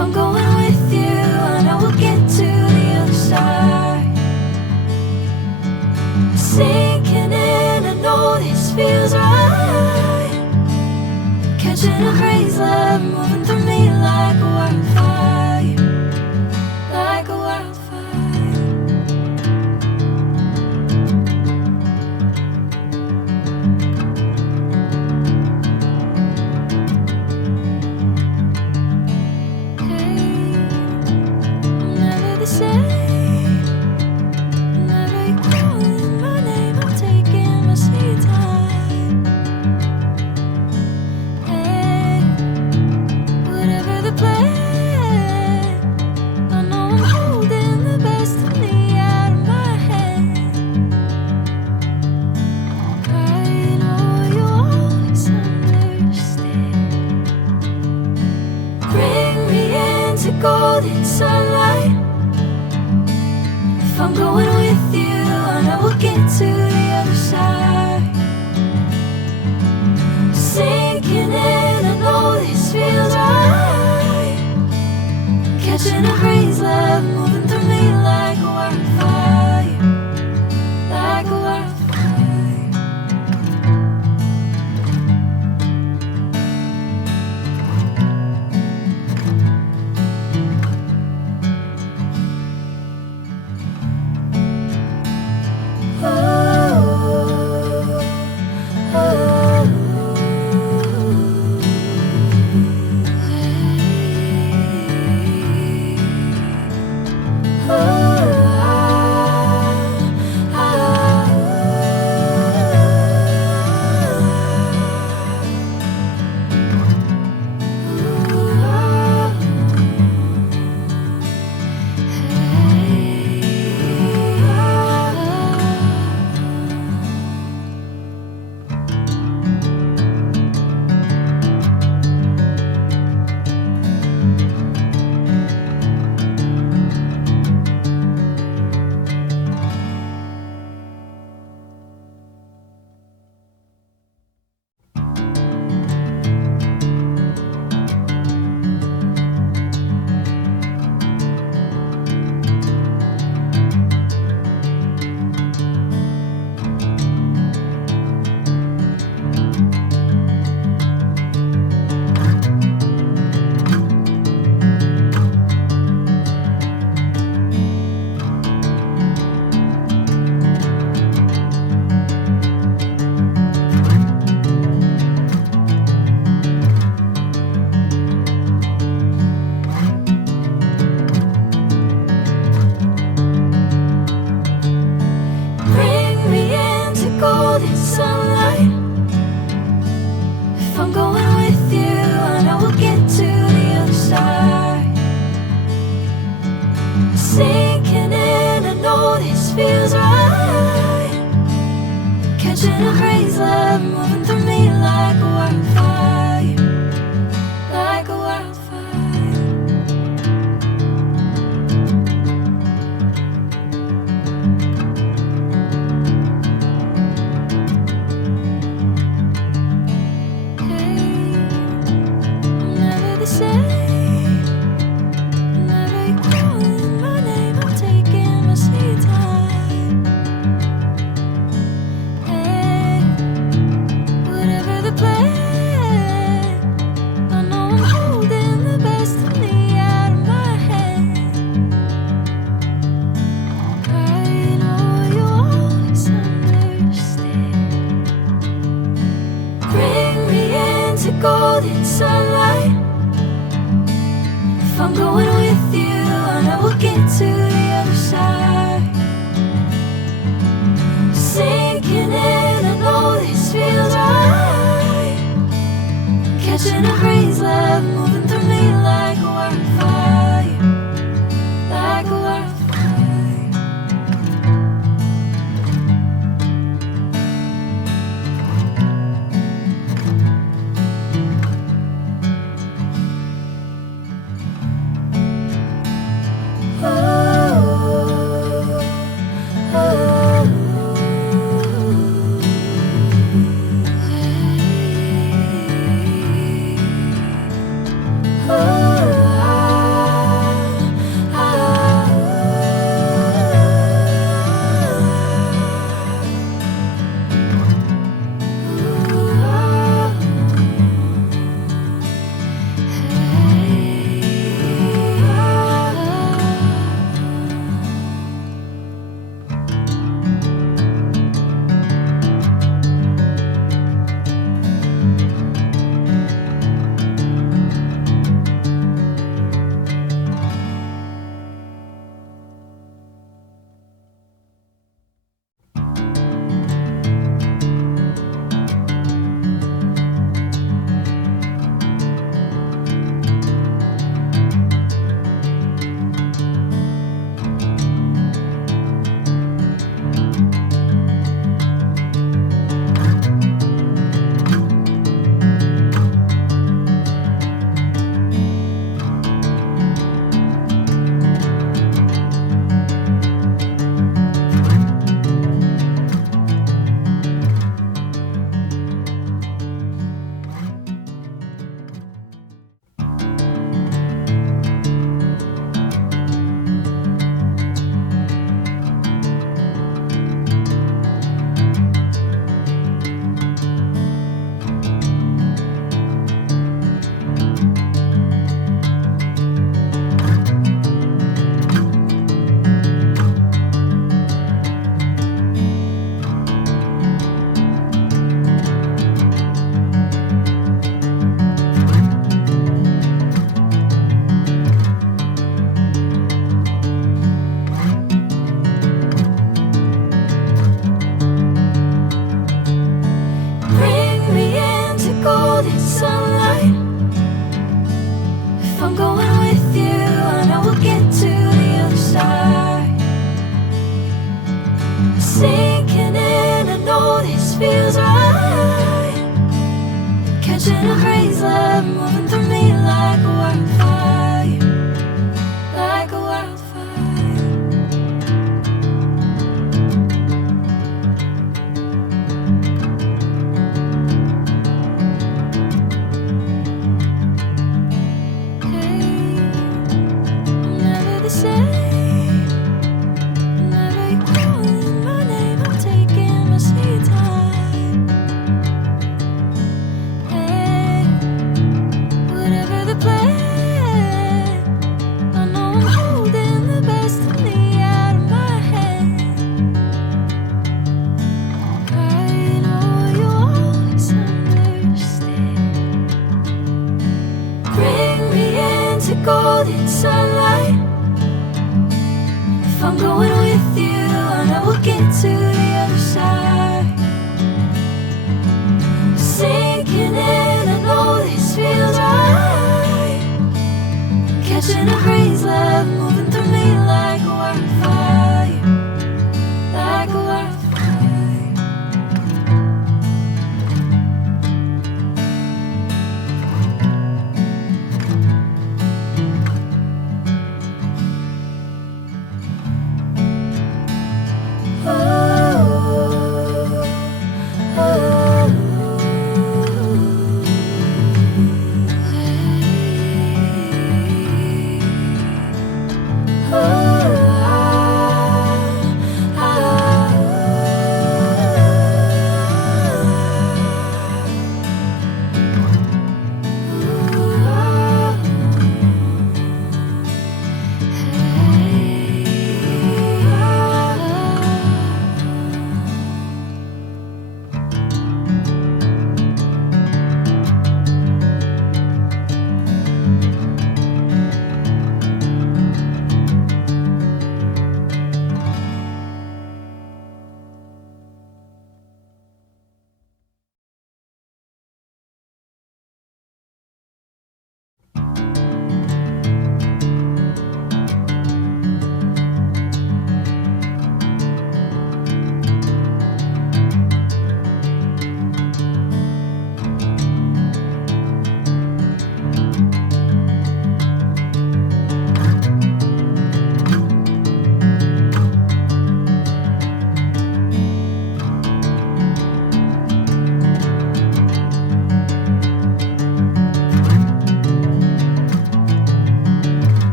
I'm going with you, I know we'll get to the other side. Sinking in, I know this feels right. Catching a crazy love, moving through me like a wildfire, like a wildfire. Golden sunlight. If I'm going with you, I know we'll get to the other side. Sinking in, I know this feels right. Catching a crazy love, moving through me like a wildfire, like a wildfire. Sinking in, I know this feels right. Catching a crazy love, moving through me like a wildfire, like a wildfire. Hey, I'm never the same. Golden sunlight. If I'm going with you, I know we'll get to the other side. Sinking in, I know this feels right. Catching a crazy love, moving through me like a wildfire, like a wildfire. If I'm going with you, I know we'll get to the other side. Sinking in, I know this feels right. Catching a crazy love moving through me like a wildfire, like a wildfire. Hey, I'm never the same. Whenever you're calling my name, I'm taking my sweet time. Hey, whatever the plan, I know I'm holding the best of me out of my hand. I know you always understand. Bring me into golden sunlight. If I'm going with you, I know we'll get to the other side. Sinking in, I know this feels right. Catching a crazy love moving through me like a wildfire, like a wildfire.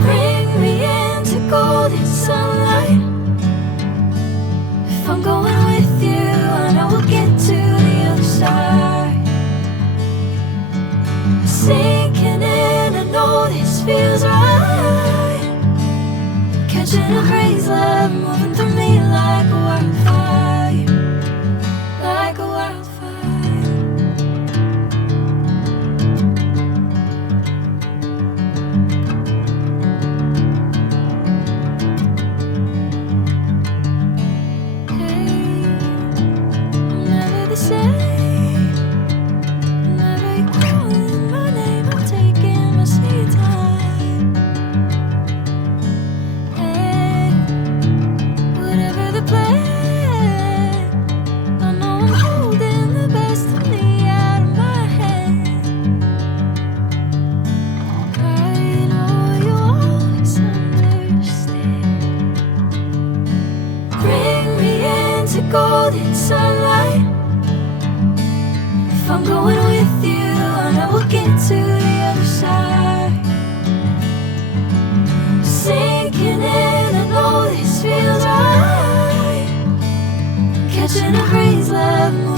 Bring me into golden sunlight. If I'm going with you, I know we'll get to the other side. Sinking in, I know this feels right. Catching a crazy love moving through me like a wildfire, like a wildfire. Hey, I'm never the same. Whenever you're calling my name, I'm taking my sweet time. Hey, whatever the plan, I know I'm holding the best of me out of my hand. I know you always understand. Bring me into golden sunlight. If I'm going with you, I know we'll get to the other side. Sinking in, I know this feels right. Catching a crazy love moving